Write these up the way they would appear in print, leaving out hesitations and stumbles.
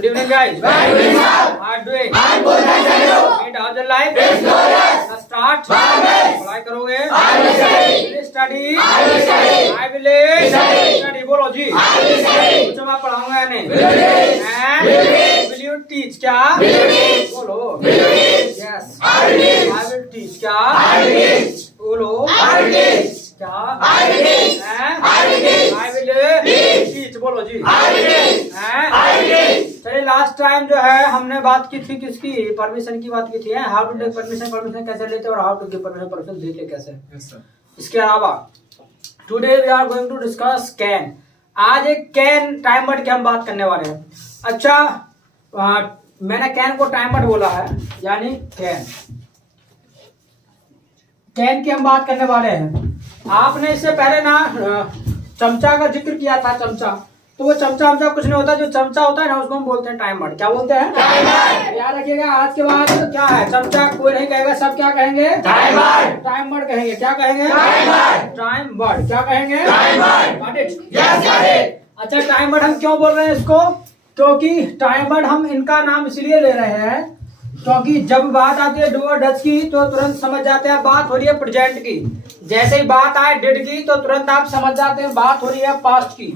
Good evening, guys. Good evening, sir. How are you doing? I'm good, thanks and you? And how's your life? It's glorious. Let's start. Promise. पढ़ाई करोगे? I will study. Will you study? I will study. I will Study. study. बोलो जी. I will study. पूछो मैं पढ़ाऊंगा या नहीं? Will you teach? And Will you teach? will you teach क्या? Will you teach? बोलो. Will you teach? Yes. I will teach. I will teach क्या? I will teach. बोलो. I will teach. क्या? I will teach. And I will teach. I will Teach. teach. बोलो जी. I will teach. And I will teach. चलिए last time जो है हमने बात की थी किसकी परमिशन की बात की थी हाउ टू टेक परमिशन कैसे लेते और हाउ टू गिव परमिशन देते कैसे। इसके अलावा today we are going to discuss can. आज एक कैन टाइम वर्ड की हम बात करने वाले हैं। अच्छा मैंने कैन को टाइम वर्ड बोला है यानी कैन की हम बात करने वाले हैं। आपने इससे पहले ना चमचा का जिक्र किया था। चमचा तो वो चमचा कुछ नहीं होता, जो चमचा होता है ना उसको हम बोलते हैं टाइम वर्ड। क्या बोलते हैं? Time word. याद रखिएगा आज के बाद क्या है चमचा कोई नहीं कहेगा, सब क्या कहेंगे? Time word. टाइम वर्ड कहेंगे। क्या कहेंगे? Time word. Time word. क्या कहेंगे? Time word. Got it? Yes, got it. अच्छा टाइम वर्ड हम क्यों बोल रहे हैं इसको? क्योंकि टाइम वर्ड हम इनका नाम इसलिए ले रहे हैं क्योंकि जब बात आती है डू और डज की तो तुरंत समझ जाते हैं बात हो रही है प्रेजेंट की। जैसे ही बात आए डिड की तो तुरंत आप समझ जाते हैं बात हो रही है पास्ट की।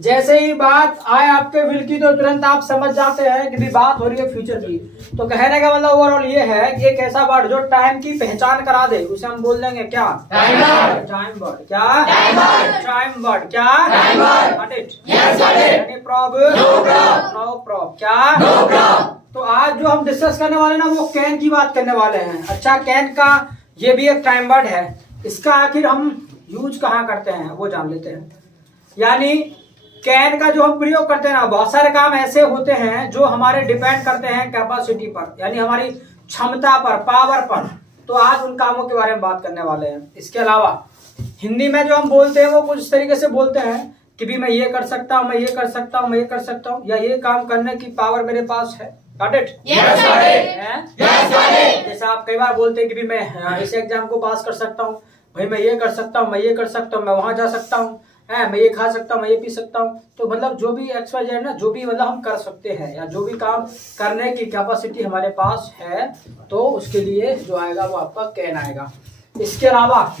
जैसे ही बात आए आपके विल की तो तुरंत आप समझ जाते हैं कि भी बात हो रही है फ्यूचर की। तो कहने का मतलब ओवरऑल ये है कि एक ऐसा वर्ड जो टाइम की पहचान करा दे उसे हम बोल देंगे क्या? Time word. Time word. क्या? Time word. Time word. क्या? Time word. Got it? Yes, got it. Any problem? No problem. No problem. क्या? No problem. तो आज जो हम डिस्कस करने वाले ना वो कैन की बात करने वाले हैं। अच्छा कैन का ये भी एक टाइम वर्ड है। इसका आखिर हम यूज कहाँ करते हैं वो जान लेते हैं। यानी कैन का जो हम प्रयोग करते हैं ना बहुत सारे काम ऐसे होते हैं जो हमारे डिपेंड करते हैं कैपेसिटी पर यानी हमारी क्षमता पर, पावर पर। तो आज उन कामों के बारे में बात करने वाले हैं। इसके अलावा हिंदी में जो हम बोलते हैं वो कुछ इस तरीके से बोलते हैं कि भी मैं ये कर सकता हूँ, मैं ये कर सकता हूँ, मैं ये कर सकता हूँ, या ये काम करने की पावर मेरे पास है। Got it? Yes, got it. हैं? Yes, got it. जैसे आप कई बार बोलते हैं कि भी मैं इस एग्जाम को पास कर सकता हूँ, भाई मैं ये कर सकता हूँ, मैं ये कर सकता हूँ, मैं वहां जा सकता हूँ, मैं ये खा सकता हूँ, मैं ये पी सकता हूँ। तो मतलब जो भी XYZ है ना, जो भी मतलब हम कर सकते हैं या जो भी काम करने की कैपेसिटी हमारे पास है तो उसके लिए जो आएगा वो आपका कैन आएगा। इसके अलावा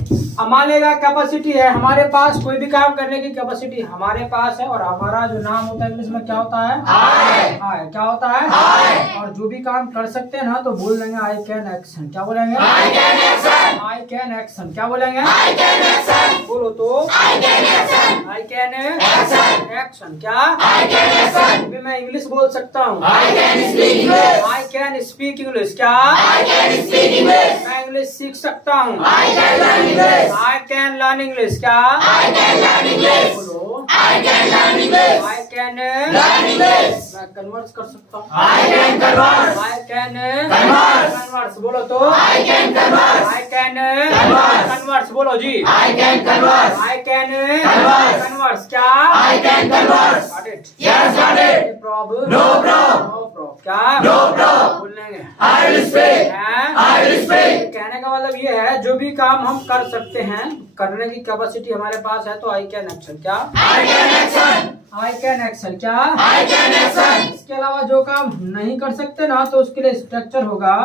मान लेगा कैपेसिटी है हमारे पास, कोई भी काम करने की कैपेसिटी हमारे पास है और हमारा जो नाम होता है इंग्लिश में क्या होता है? I। क्या होता है? I। और जो भी काम कर सकते हैं ना तो बोल देंगे आई कैन एक्शन। क्या बोलेंगे? I can action. I can action. क्या बोलेंगे? I can action. बोलो तो I can action. I can Action. Action. क्या? I can action. अभी मैं इंग्लिश बोल सकता हूँ। I can speak English. I can speak English. क्या? I can speak English. मैं इंग्लिश सीख सकता हूँ। I can learn English. I can learn English. क्या? I can learn English. बोलो I can learn English. I can Learn English. मैं convert कर सकता हूँ। I can converse. I can Converse. Convert. बोलो तो I can converse. I can Converse. Convert. बोलो जी I can converse. I can Converse. Convert. क्या? I can converse. Got it? Yes, got it. Problem No problem. No problem. क्या? No problem. बोलेंगे I will speak. हैं? I will speak. कहने का मतलब ये है जो भी काम हम कर सकते हैं करने की कैपेसिटी हमारे पास है तो आई कैन एक्शन। क्या? I can action. I can action. क्या? I can action. इसके अलावा जो काम नहीं कर सकते ना तो उसके लिए स्ट्रक्चर होगा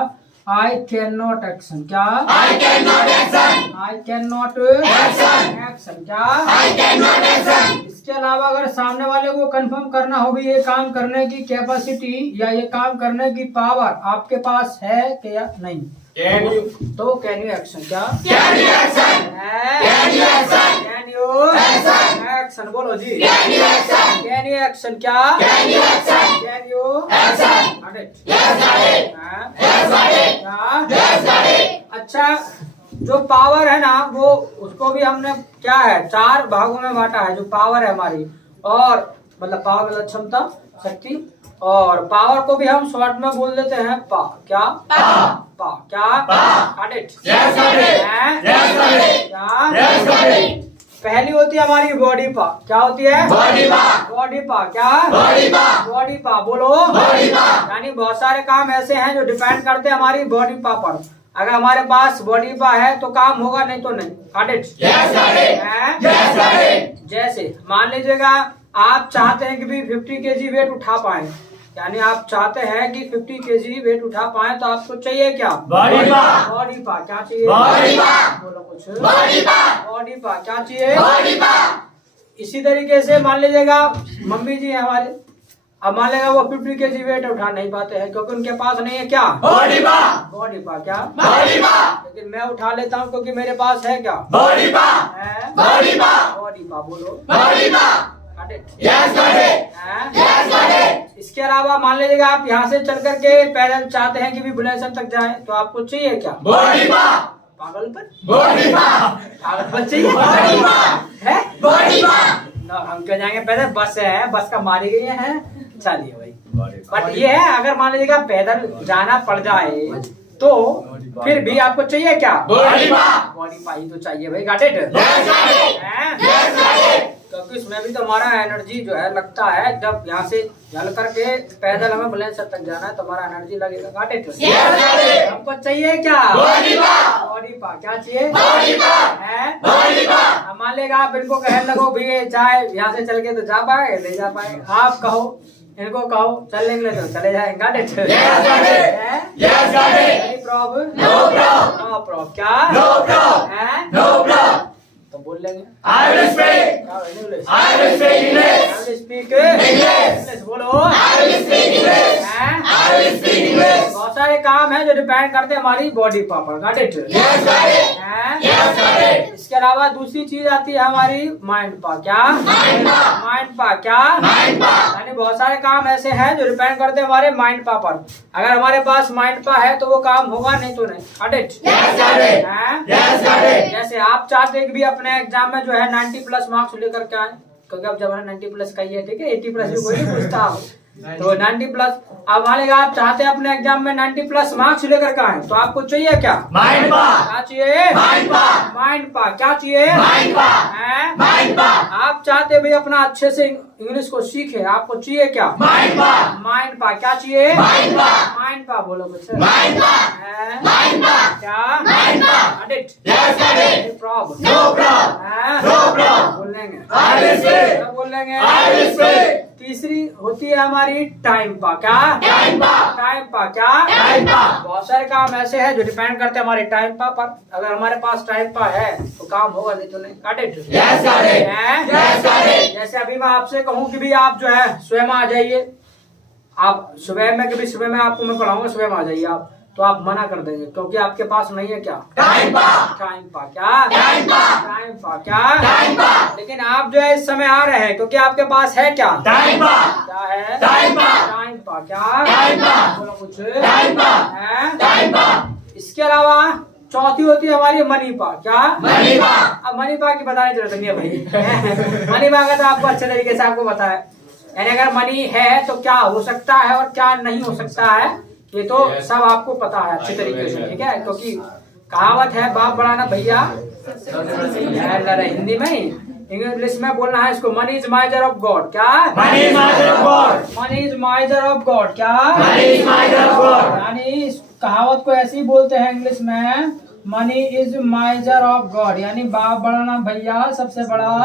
आई कैन नॉट एक्शन। क्या? I cannot action. I can not Action. Action. क्या? I cannot action. इसके अलावा अगर सामने वाले को कंफर्म करना हो भी ये काम करने की कैपेसिटी या ये काम करने की पावर आपके पास है क्या नहीं Can you? तो कैन यू एक्शन। क्या? Can you action? Can you action? Can you Action. Action. बोलो जी Can you action? Can you action. क्या? Can you action? Can you Action. Got it? Yes, got it. हाँ? Yes, got it. क्या? Yes, got it. अच्छा जो power है ना वो उसको भी हमने क्या है चार भागों में बांटा है। जो पावर है हमारी और मतलब पावर मतलब क्षमता, शक्ति, और पावर को भी हम शॉर्ट में बोल देते हैं पा। क्या? पा। क्या? Got it? Yes, got it. हैं? Yes, got it. क्या? Yes, got it. पहली होती है हमारी बॉडी पा। क्या होती है? Body part. बॉडी पा। क्या? Body part. बॉडी पा। बोलो Body part. यानी बहुत सारे काम ऐसे हैं जो डिपेंड करते हैं हमारी बॉडी पा पर। अगर हमारे पास बॉडी पा है तो काम होगा, नहीं तो नहीं। Got it? Yes, got it. हैं? Yes, got it. जैसे मान लीजिएगा आप चाहते हैं कि भी 50 kg वेट उठा पाए यानी आप चाहते हैं कि 50 केजी वेट उठा पाए तो आपको चाहिए क्या? बॉडी पा। बॉडी पा क्या चाहिए? बॉडी पा। बोलो कुछ। बॉडी पा। बॉडी पा क्या चाहिए? बॉडी पा। इसी तरीके से मान लीजिएगा मम्मी जी हैं हमारे, अब मान लेगा वो 50 केजी वेट उठा नहीं पाते हैं क्योंकि उनके पास नहीं है क्या? बॉडी पा। बॉडी पा क्या? बॉडी पा। लेकिन मैं उठा लेता हूँ क्योंकि मेरे पास है क्या? बॉडी पा। है? बॉडी पा। बॉडी पा बोलो। बॉडी पा। Got it? Yes got it. हैं? Yes got it. इसके अलावा मान लीजिएगा आप यहाँ से चल करके पैदल चाहते हैं कि भी बुलंदशहर तक जाएं तो आपको चाहिए क्या? बॉडी पा। पागलपन? बॉडी पा। पागलपन चाहिए? बॉडी पा। है? बॉडी पा। ना, हम क्यों जाएंगे पैदल? बस है, बस का मारी गई है, चलिए भाई। बट ये है अगर मान लीजिएगा पैदल जाना पड़ जाए तो फिर भी आपको चाहिए क्या? बॉडी पा। बॉडी पा ही तो चाहिए भाई। Got it? Yes got it. हैं? Yes got it. क्योंकि इसमें भी तो हमारा एनर्जी जो है लगता है, जब यहाँ से चल करके पैदल हमें बुलंदशहर तक जाना है तो हमारा एनर्जी लगेगा। Got it? Yes got it. हमको चाहिए क्या? बॉडी पा। बॉडी पा क्या चाहिए? बॉडी पा। है? बॉडी पा। अब मान लेगा आप इनको कहने लगो भी ये जाए यहाँ से चल के तो जा पाए नहीं जा पाए, आप कहो इनको कहो चल लेंगे तो चले जाएंगे। Got it? Yes got it. हैं? Yes got it. Any problem? No problem. No problem। क्या? No problem. हैं? No problem. तो बोल लेंगे। I will speak. क्या English? I will speak English. I will speak English. English बोलो। I will speak English. हैं? I will speak English. बहुत सारे काम है जो डिपेंड करते हैं हमारी बॉडी पर। Got it? Yes got it. हैं? Yes got it. इसके अलावा दूसरी चीज आती है हमारी माइंड पा। क्या? माइंड पा। माइंड पा क्या? माइंड पा। यानी बहुत सारे काम ऐसे हैं जो डिपेंड करते हैं हमारे माइंड पा पर। अगर हमारे पास माइंड पा है तो वो काम होगा, नहीं तो नहीं। Got it? Yes got it. हैं? Yes got it. जैसे आप चाहते कि भी अपने एग्जाम में जो है 90 प्लस मार्क्स लेकर के आए, क्योंकि अब जमाना 90 प्लस का ही है, ठीक है? 80 प्लस भी कोई नहीं पूछता हो, तो 90 प्लस। अब मान लेगा आप चाहते हैं अपने एग्जाम में 90 प्लस मार्क्स लेकर के आए तो आपको चाहिए क्या? माइंड पा। क्या चाहिए? माइंड पा। माइंड पा क्या चाहिए? माइंड पा। हैं? माइंड पा। आप चाहते भी अपना अच्छे से इंग्लिश को सीखे, आपको चाहिए क्या? माइंड पा। माइंड पा क्या चाहिए? माइंड पा। माइंड पा बोलो कुछ। माइंड पा। हैं? माइंड पा। क्या? माइंड पा। Got it? Yes got it. No problem। No problem. हैं? No problem. बोल लेंगे। I will speak. क्या बोल लेंगे? I will speak. तीसरी होती है हमारी टाइम पा। क्या? टाइम पा। टाइम पा क्या? टाइम पा। बहुत सारे काम ऐसे हैं जो डिपेंड करते हैं हमारे टाइम पा पर। अगर हमारे पास टाइम पा है तो काम होगा, नहीं तो नहीं। Got it? Yes got it. हैं? Yes got it. जैसे अभी मैं आपसे कहूँ कि भी आप जो है स्वयं आ जाइए, आप सुबह में कभी सुबह में आपको मैं पढ़ाऊंगा, सुबह में आ जाइए आप, तो आप मना कर देंगे क्योंकि आपके पास नहीं है क्या? टाइम पा। टाइम पा क्या? टाइम पा। टाइम पा क्या? टाइम पा। लेकिन आप जो है इस समय आ रहे हैं क्योंकि आपके पास है क्या? टाइम पा। क्या है? टाइम पा। टाइम पा क्या? टाइम पा। बोलो कुछ। टाइम पा। हैं? टाइम पा। इसके अलावा चौथी होती है हमारी मनी पा। क्या? मनी पा। अब मनी पा की बताने की जरूरत नहीं है भाई। मनी पा का तो आपको अच्छे तरीके से आपको पता है, यानी अगर मनी है तो क्या हो सकता है और क्या नहीं हो सकता है, ये तो सब आपको पता है अच्छे तरीके से, ठीक है? क्योंकि कहावत है बाप बढ़ाना भैया, हिंदी में ही, इंग्लिश में बोलना है इसको, money is major of God. क्या? Money is major of God. Money is major of God. क्या? Money is major of God. यानी इस कहावत को ऐसे ही बोलते हैं इंग्लिश में, money is major of God, यानी बाप बढ़ाना भैया सबसे बड़ा।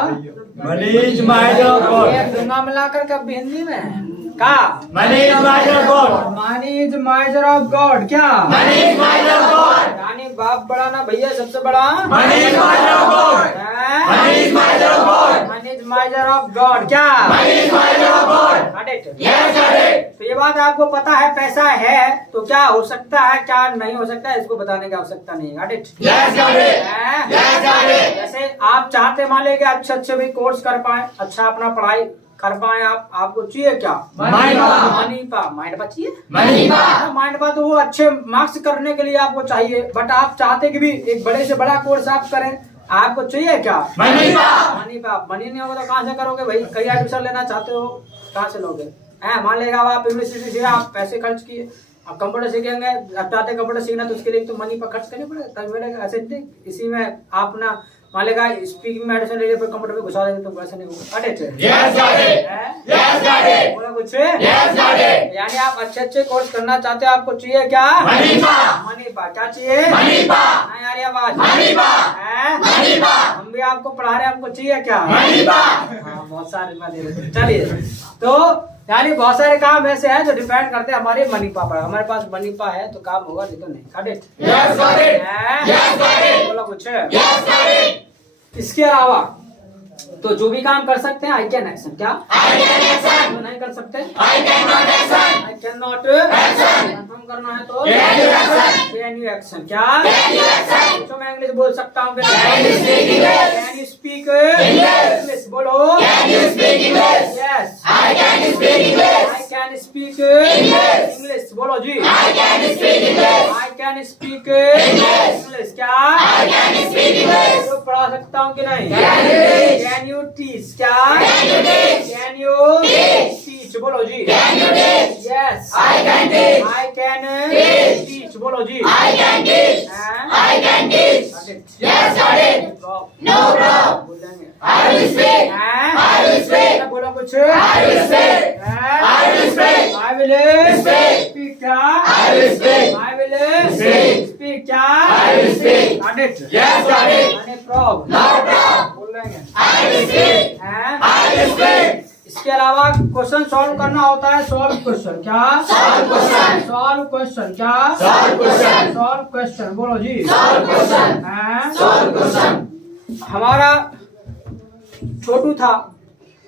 Money is major of God. एक दूंगा मिलाकर कब हिंदी में का? Money is major of God. Money is major of God. क्या? Money is major of God. यानी बाप बढ़ाना भैया सबसे बड़ा। Money is major of God. हैं? Money is major of God. Money is major of God. क्या? Money is major of God. Got it? Yes got it. तो ये बात आपको पता है, पैसा है तो क्या हो सकता है क्या नहीं हो सकता है, इसको बताने की आवश्यकता नहीं है। Got it? Yes got it. हैं? Yes got it. जैसे आप चाहते मान लेंगे अच्छे भी कोर्स कर पाए, अच्छा अपना पढ़ाई कर पाए, आपको चाहिए क्या? माइंड पा। मनी पा। माइंड पा चाहिए। मनी पा। माइंड पा तो वो अच्छे मार्क्स करने के लिए आपको चाहिए, बट आप चाहते कि भी एक बड़े से बड़ा कोर्स आप करें, आपको चाहिए क्या? मनी पा। मनी पा। मनी नहीं होगा तो कहाँ से करोगे भाई? कहीं एडमिशन लेना चाहते हो कहाँ से लोगे? मान लेगा आप इंग्लिश से आप पैसे खर्च किए, अब कंप्यूटर सीखेंगे, अब चाहते कंप्यूटर सीखना तो उसके लिए तो मनी पर खर्च करने पड़ेगा, तब मिलेगा। ऐसे नहीं, इसी में आप ना मान लेगा स्पीकिंग में एडमिशन ले लिया, कंप्यूटर में घुसा देंगे तो वैसे नहीं होगा। Yes got it. Yes got it. बोला कुछ। Yes got it. यानी आप अच्छे कोर्स करना चाहते हो, आपको चाहिए क्या? मनी पा। मनी पा। क्या चाहिए? मनी पा। नहीं आ रही आवाज? मनी पा। हैं? मनी पा। हम भी आपको पढ़ा रहे हैं, हमको चाहिए क्या? मनी पा। हाँ, बहुत सारे मैं दे रहे थे। चलिए, तो यानी बहुत सारे काम ऐसे हैं जो डिपेंड करते हैं हमारे मनी पा पर। हमारे पास मनी पा है तो काम होगा, नहीं तो नहीं। Got it? Yes, got it. हैं? Yes, got it. बोला कुछ? Yes, got it. इसके अलावा तो जो भी काम कर सकते हैं आई कैन एक्शन। क्या I can action. जो नहीं कर सकते I cannot action. I can not Action. Confirm करना है तो Can you action? Can you action. क्या Can you action? तो मैं इंग्लिश बोल सकता हूँ। Can you speak English? Can you speak English. English बोलो। Can you speak English? Yes I can speak English. I can speak English. English बोलो जी। I can speak English. I can speak English. English. क्या I can speak English. तो पढ़ा सकता हूँ कि नहीं? Can you teach? Can you teach. क्या Can you teach? Can you Teach. Teach बोलो जी। Can you teach? Yes I can teach. I can Teach. Teach बोलो जी। I can teach. हैं? I can teach. Got it. Yes, got it. No problem. बोलेंगे I will speak. हैं? I will speak. बोलो कुछ। I will speak. हैं? I will speak. I will Speak. speak क्या? I will speak. I will Speak. speak क्या? I will speak. Got it. Yes, got it. यानी probe No problem. बोलेंगे I will speak. हैं? I will speak. इसके अलावा question solve करना होता है। Solve question. क्या Solve question. Solve question. क्या Solve question. सॉल्व क्वेश्चन बोलो जी। Solve question. हैं? Solve question. हमारा छोटू था,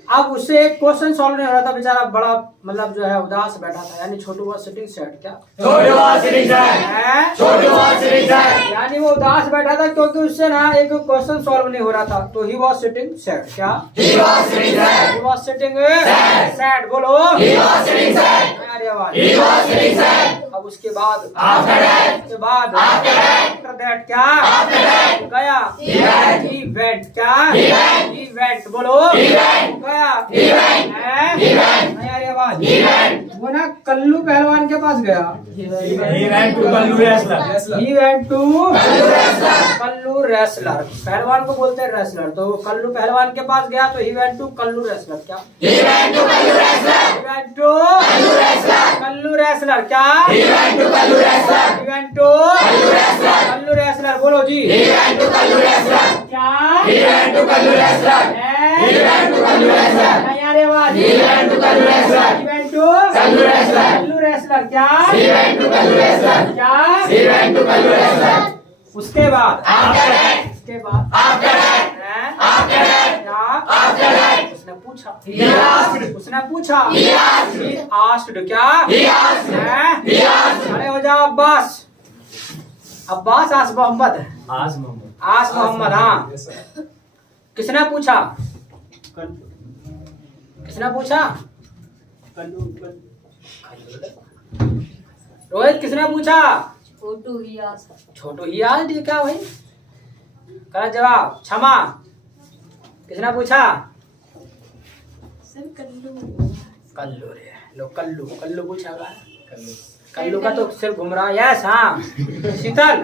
अब उससे एक क्वेश्चन सॉल्व नहीं हो रहा था। बेचारा बड़ा मतलब जो है उदास बैठा था। यानी छोटू was sitting sad। क्या छोटू was sitting sad. हैं? छोटू was sitting sad. यानी वो उदास बैठा था क्योंकि उससे ना एक क्वेश्चन सॉल्व नहीं हो रहा था। तो ही was sitting sad। क्या He was sitting sad. he was sitting Sad. sad बोलो। He was sitting sad. अरे वाह। He was sitting sad. अब उसके बाद After that. उसके बाद After that. after that क्या After that. गया He went. he went। क्या He went. he went बोलो। He went. गया He went. हैं? He went. नहीं आ रही आवाज। He went. वो ना कल्लू पहलवान के पास गया। He went to Kallu wrestler. He went to Kallu wrestler. Kallu wrestler. पहलवान को बोलते हैं रेसलर। तो वो कल्लू पहलवान के पास गया तो ही वेंट टू कल्लू रेसलर। क्या He went to Kallu wrestler. he went to Kallu wrestler. Kallu wrestler. क्या He went to Kallu wrestler. he went to Kallu wrestler. Kallu wrestler बोलो जी। He went to Kallu wrestler. क्या He went to Kallu wrestler. He went to Kallu wrestler. नहीं आ रही आवाज। He went to Kallu wrestler. he went to Kallu wrestler. Kallu wrestler. क्या He went to Kallu wrestler. क्या He went to Kallu wrestler. उसके बाद After that. उसके बाद After that. हैं? After that. क्या After that. उसने पूछा। He asked. उसने पूछा। He asked. He asked क्या He asked. हैं? He asked. खड़े हो जाओ अब्बास। अब्बास आस मोहम्मद है। आज मोहम्मद आस मोहम्मद। हाँ किसने पूछा? किसने पूछा? रोहित किसने पूछा? छोटू ही आस छोटू ही आज ये क्या भाई? करा जवाब। क्षमा किसने पूछा? सर कल्लू कल्लू रे लो कल्लू कल्लू पूछा होगा। कल्लू का तो सिर घूम रहा है। यस हाँ शीतल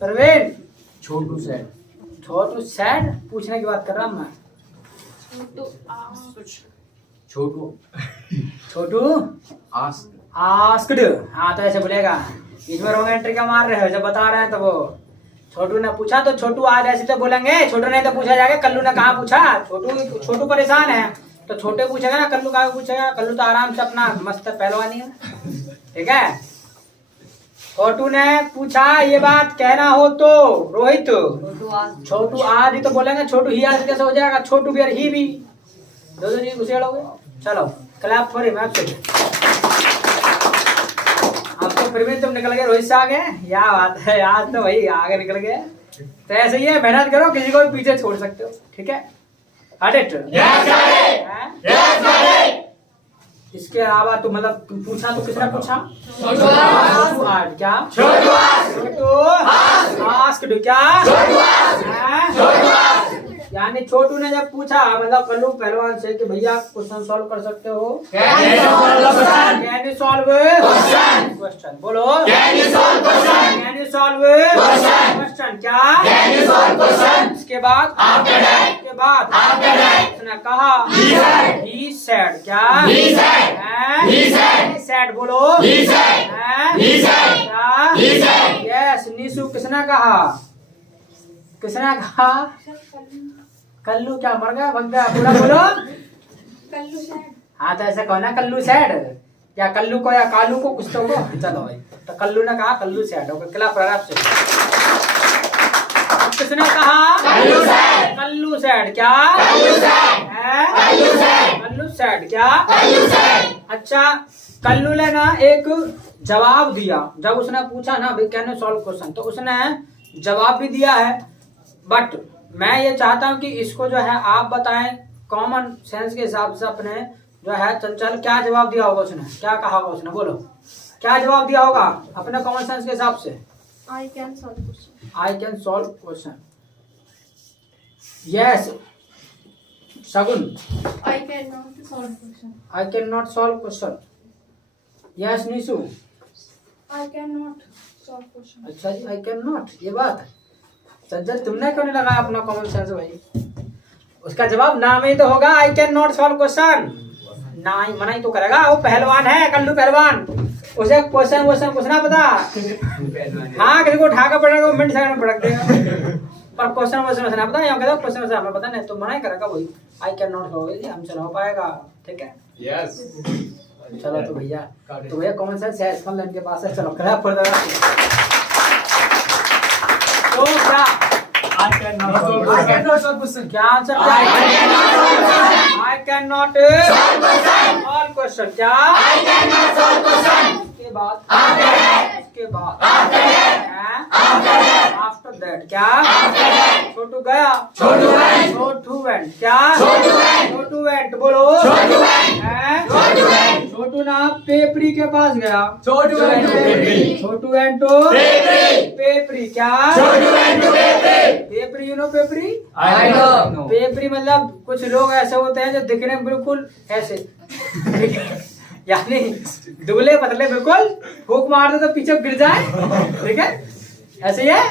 परवीन छोटू से छोटू सैड पूछने की बात कर रहा हूँ मैं। छोटू आस छोटू छोटू आज आस्क्ड। हाँ तो ऐसे बोलेगा। इसमें रॉन्ग एंट्री क्या मार रहे हो? जब बता रहे हैं तो वो छोटू ने पूछा तो छोटू आज ऐसे तो बोलेंगे। छोटू ने तो पूछा जाएगा कल्लू ने कहाँ पूछा। छोटू परेशान है तो छोटे पूछेगा ना कल्लू कहाँ पूछेगा। कल्लू तो आराम से अपना मस्त पहलवानी है। ठीक है छोटू ने पूछा ये बात कहना हो तो रोहित छोटू आस छोटू आज ही तो बोलेंगे। छोटू ही आज कैसे हो जाएगा? छोटू भी और ही भी दो जी घुसेड़ोगे। चलो क्लैप फॉर हिम। अब तो फिर भी तुम निकल गए रोहित से आगे। क्या बात है आज तो भाई आगे निकल गए। तो ऐसे ही है मेहनत करो किसी को भी पीछे छोड़ सकते हो। ठीक है edit Yes, got it. Yes, got it. इसके अलावा तो मतलब पूछा तो किसने पूछा? छोटू asked. छोटू आज क्या छोटू asked. छोटू आस्क्ड। क्या छोटू asked. हैं? छोटू asked. यानी छोटू ने जब पूछा मतलब कल्लू पहलवान से कि भैया क्वेश्चन सॉल्व कर सकते हो? Can you solve the question? Can you solve Question. Question बोलो। Can you solve question? Can you solve Question. Question. क्या Can you solve question? इसके बाद After that. इसके बाद After that. उसने कहा He said. he said। क्या He said. हैं? He said. said बोलो। He said. हैं? He said. क्या He said. यस निशु किसने कहा? किसने कहा? कल्लू क्या मर गया भग गया? पूरा बोलो। कल्लू सैड। हाँ तो ऐसा कहो ना कल्लू सैड, या कल्लू को या कालू को कुछ तो को। चलो भाई, तो कल्लू ने कहा कल्लू सैड होगा, किला प्रयास से। किसने कहा कल्लू सैड। कल्लू सैड क्या कल्लू सैड। है? कल्लू सैड। कल्लू सैड क्या कल्लू सैड। अच्छा, कल्लू ने ना एक जवाब दिया। जब उसने पूछा ना भाई कैन यू सॉल्व क्वेश्चन, तो उसने जवाब भी दिया है। बट मैं ये चाहता हूँ कि इसको जो है आप बताएं कॉमन सेंस के हिसाब से अपने जो है। चंचल क्या जवाब दिया होगा उसने, क्या कहा होगा उसने, बोलो क्या जवाब दिया होगा अपने कॉमन सेंस के हिसाब से। I can solve question. I can solve question. Yes Shagun, I cannot solve question. I can not solve question. Yes Nishu, I cannot solve question. अच्छा जी आई कैन नॉट, ये बात है। सज्जन तुमने क्यों नहीं लगाया अपना कॉमन सेंस भाई। उसका जवाब ना में ही तो होगा, I can not solve question. ना ही मना ही तो करेगा, वो पहलवान है कल्लू पहलवान, उसे क्वेश्चन पूछना पता। हाँ किसी को उठा कर पड़ेगा, मिनट सेकंड में पड़क देगा, पर क्वेश्चन पूछना पता। यहाँ कहता क्वेश्चन हमें पता नहीं, तो मना ही करेगा वही। आई कैन नॉट सॉल्व, हमसे ना हो पाएगा, ठीक है। यस। चलो तो भैया कॉमन सेंस है इसका इनके पास है। चलो खड़ा पड़ रहा। तो क्या I cannot solve question. क्या आंसर क्या है? I can not solve question. क्या I cannot solve question. उसके बाद After that. उसके बाद After that. आफ्टर दैट क्या छोटू गया छोटू went. छोटू वेंट क्या छोटू went. छोटू वेंट बोलो छोटू went. हैं? छोटू went. छोटू ना पेपरी के पास गया। छोटू went to peppery. Chhotu went तो पेपरी. पेपरी क्या छोटू went to peppery. Peppery, you know peppery. I know. Peppery मतलब कुछ लोग ऐसे होते हैं जो दिखने में बिल्कुल ऐसे यानी दुबले पतले, बिल्कुल फूक मार दो तो पीछे गिर जाए, ठीक है ऐसे ही है।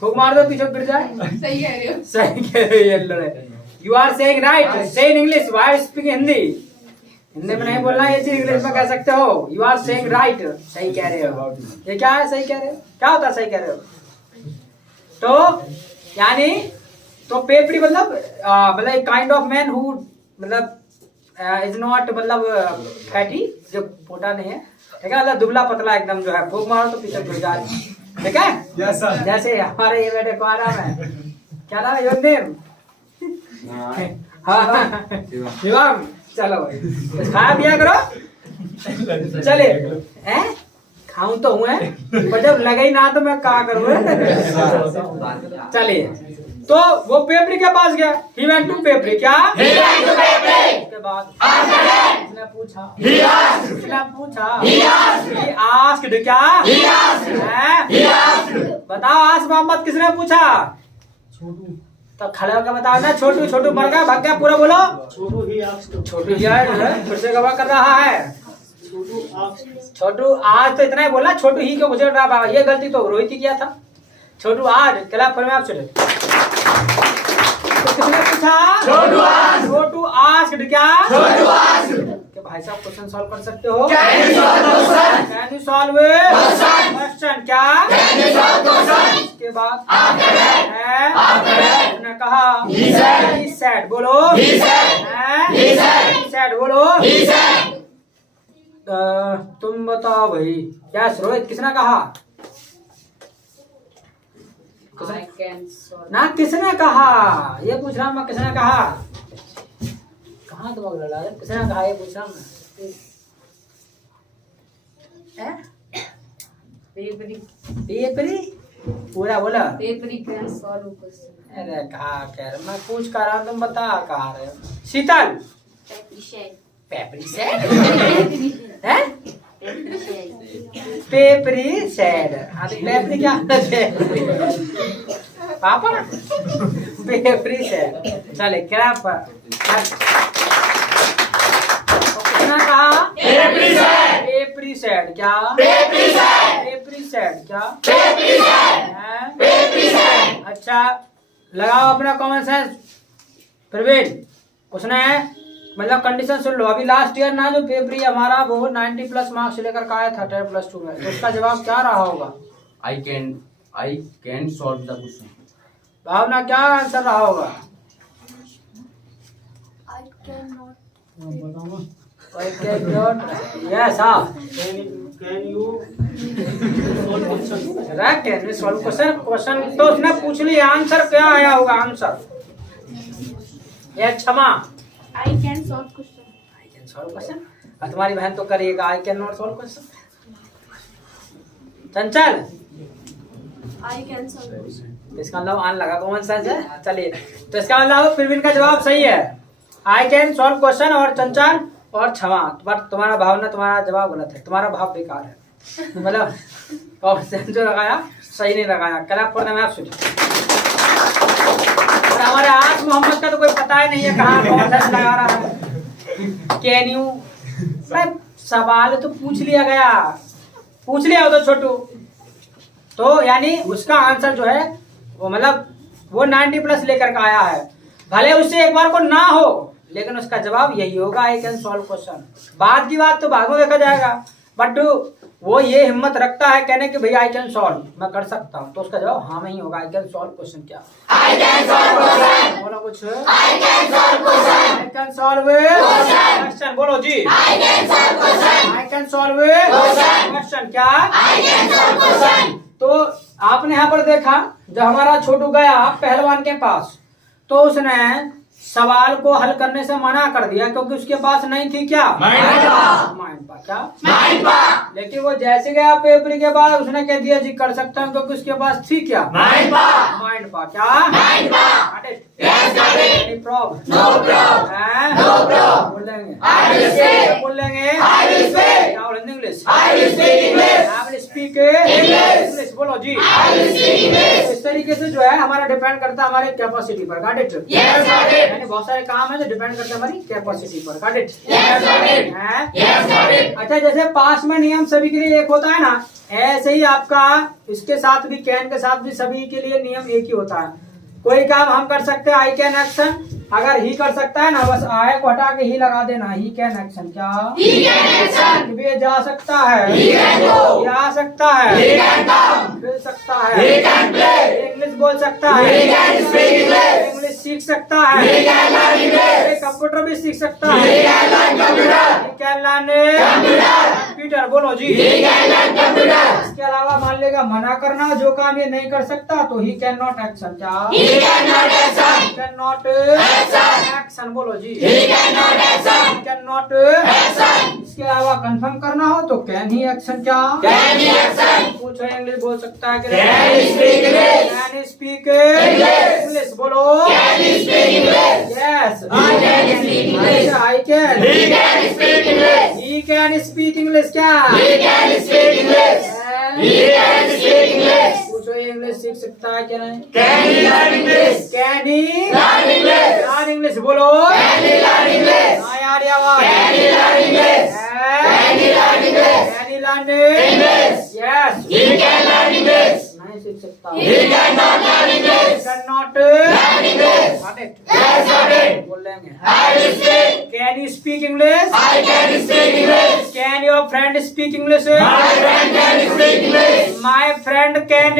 फूक मार दो पीछे गिर जाए। सही कह रहे हो। सही कह रहे हो। यू आर सेइंग राइट, से in English, why speak Hindi. Hindi में नहीं बोलना, ये चीज इंग्लिश में कह सकते हो। यू आर सेइंग राइट, सही कह रहे हो। ये क्या है सही कह रहे हो, क्या होता है सही कह रहे हो। तो यानी तो पेपरी मतलब काइंड ऑफ मैन हु मतलब इज नॉट मतलब फैटी, जो मोटा नहीं है, ठीक है, मतलब दुबला पतला एकदम जो है, फूक मारो तो पीछे गिर जाए, ठीक है। Yes sir. जैसे हमारे ये बेटे को नाम है, क्या नाम है योगदेव। हाँ शिवम, चलो भाई तो खाया पिया करो। चले हैं खाऊं तो हुए, पर जब लगे ही ना तो मैं क्या करूँ। चलिए तो वो पेपरी के पास गया। ही वेंट टू पेपरी क्या He went to पेपरी. उसके बाद After that. उसने पूछा He asked. उसने पूछा He asked. He asked क्या He asked. हैं? He asked. बताओ आस मोहम्मद किसने पूछा। छोटू। तो खड़े होकर बताओ ना, छोटू छोटू मर गया भाग गया, पूरा बोलो। छोटू ही फिर से गवाह कर रहा है। छोटू आज तो इतना ही बोला, छोटू ही क्यों गुजर रहा बाबा, ये गलती तो रोहित ही किया था। छोटू आज कला पर में आप चले तो किसने पूछा छोटू asked. छोटू आस्क्ड क्या छोटू asked. कि भाई साहब क्वेश्चन सॉल्व कर सकते हो। Can you solve question? Can you solve Question. Question क्या Can you solve question? उसके बाद After that. है After that. उसने कहा He said. He said बोलो He said. हैं? He said. He said बोलो। He said. तुम बताओ भाई क्या रोहित किसने कहा। I can solve. ना किसने कहा, ये पूछ रहा हूँ मैं, किसने कहा। कहाँ दिमाग लड़ा है, किसने कहा ये पूछ रहा हूँ मैं। पेपरी. पेपरी पूरा बोला। Peppery can solve question. अरे कहा कह रहे, मैं पूछ कर रहा हूँ तुम बता कहा रहे हो। शीतल Peppery shed. Peppery said Peppery shed. है Peppery shed. Peppery said. हाँ तो पेपरी क्या पापा पेपरी सेड। चले क्या कितना कहा पेपरी said. पेपरी सेड क्या पेपरी said. पेपरी सेड क्या पेपरी said. हैं? Peppery said. अच्छा लगाओ अपना कॉमन सेंस। प्रवीण उसने मतलब कंडीशन सुन लो। अभी लास्ट ईयर ना जो पेपरी हमारा वो 90 प्लस मार्क्स लेकर का आया था 10+2 में, तो उसका जवाब क्या रहा होगा। I can solve the question. भावना क्या आंसर रहा होगा। I cannot I cannot. Yes, हाँ. Can you Right, can we solve question? Question तो उसने पूछ लिया, आंसर क्या आया होगा आंसर? ये क्षमा. I can solve question. I can solve question. और तुम्हारी बहन तो करिएगा I can not solve question. Chanchal. I can solve question. इसका मतलब आन लगा कॉमन सेंस है. चलिए, तो इसका मतलब फिर का जवाब सही है. I can solve question और चंचल और क्षमा. बट तुम्हारा भावना, तुम्हारा जवाब गलत है. तुम्हारा भाव बेकार है. मतलब कॉमन सेंस जो लगाया सही नहीं लगाया. Clap for the map. और हमारे आज मोहम्मद का तो कोई पता ही नहीं है कहाँ कौन सा लगा रहा है. कैन यू सवाल तो पूछ लिया गया, पूछ लिया हो तो छोटू. तो यानी उसका आंसर जो है वो मतलब वो 90+ लेकर के आया है. भले उससे एक बार को ना हो लेकिन उसका जवाब यही होगा आई कैन सॉल्व क्वेश्चन. बाद की बात तो बाद में देखा जाएगा. बट वो ये हिम्मत रखता है कहने कि भैया आई कैन सॉल्व, मैं कर सकता हूँ, तो उसका जवाब हाँ में ही होगा. आई कैन सॉल्व क्वेश्चन क्या? I can solve question. बोलो कुछ. I can solve question. I can solve question. बोलो जी. I can solve question. I can solve question क्या? I can solve question. तो आपने यहाँ पर देखा जब हमारा छोटू गया पहलवान के पास तो उसने सवाल को हल करने से मना कर दिया क्योंकि उसके पास नहीं थी क्या? माइंड पा क्या? लेकिन वो जैसे गया पेपर के बाद उसने कह दिया जी कर सकता हूँ क्योंकि उसके पास थी क्या? माइंड पा क्या? Any problem? No problem. No problem. बोलेंगे I will speak. बोलेंगे I will speak. क्या बोलेंगे? English. I will speak English. I will speak English. English. बोलो जी. I will speak English. इस तरीके से जो है हमारा डिपेंड करता है हमारे कैपेसिटी पर. Got it? Yes, got it. यानी बहुत सारे काम है जो डिपेंड करते हैं हमारी कैपेसिटी पर. Got it? Yes, got it. हैं? Yes, got it. अच्छा, जैसे पास में नियम सभी के लिए एक होता है ना, ऐसे ही आपका इसके साथ भी कैन के साथ भी सभी के लिए नियम एक ही होता है. कोई काम हम कर सकते हैं आई कैन एक्शन. अगर ही कर सकता है ना बस आय को हटा के ही लगा देना. ही कैन एक्शन क्या? He can action. वे जा सकता है. He can go. ये आ सकता है. He can come. खेल सकता He है. can play. इंग्लिश बोल सकता है. He can speak English. English सीख सकता है. He can learn English. Computer भी सीख सकता He है. can learn computer. He can learn Computer. Computer. बोलो जी. He can learn computer. इसके अलावा मान लेगा मना करना जो काम ये नहीं कर सकता तो ही कैन नॉट एक्शन क्या? He cannot action. Can not Action. Action. बोलो जी. He cannot action. Can not. Action. इसके अलावा कंफर्म करना हो तो कैन ही एक्शन क्या? Can he action? पूछो इंग्लिश बोल सकता है कि Can he speak English? Can he speak English. English. बोलो. Can he speak English? Yes. I can speak English. I can. He can speak English. He can speak English क्या? He can speak English. He can speak English. पूछो ये English सीख सकता है क्या नहीं? Can he learn English? Can he Learn English. Learn English. बोलो. Can he learn English? हाँ यार ये आवाज. Can he learn English? Can he learn English? Can he learn English. Yes. He can learn English. नहीं सीख सकता. He cannot learn English. Can not Learn English. Yes, got it. बोल लेंगे. I will speak. Can you speak English? I can speak English. Can your friend speak English? My friend can speak English. My friend can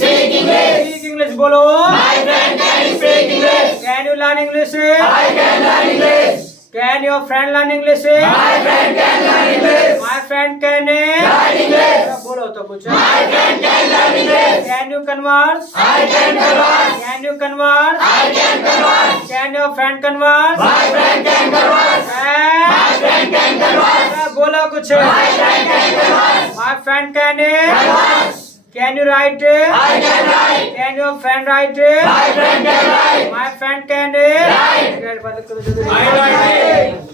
Speak English. Speak English. बोलो. My friend can speak English. Can you learn English? I can learn English. Can your friend learn English? My friend can learn English. My friend can Learn English. बोलो तो कुछ. My friend can learn English. Can you converse? I can converse. Can you converse? I can converse. Can your friend converse? My friend can converse. My friend can converse. बोलो कुछ. My friend can converse. My friend can Converse. Can you right? I can write. Can your friend right? My friend can write. My friend can I write.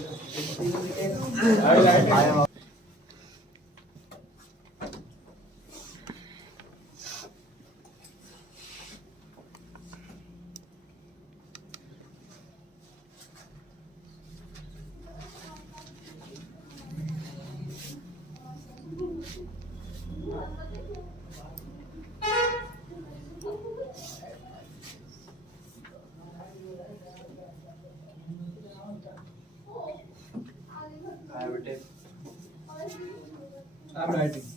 I'm writing.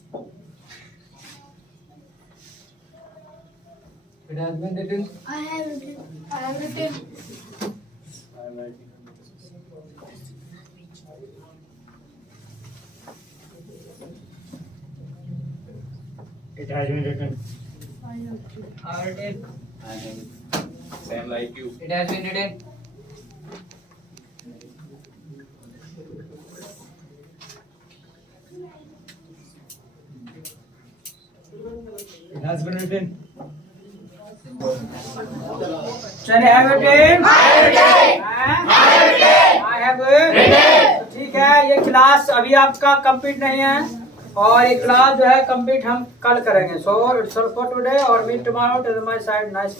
It has been written. I have written. I'm writing. It has been written. Same like you. It has been written. It has been written. Can I have written? I have written. तो ठीक है, ये class अभी आपका complete नहीं है और ये क्लास जो है कंप्लीट हम कल करेंगे. So it's all for today और meet tomorrow. Tell my side nice.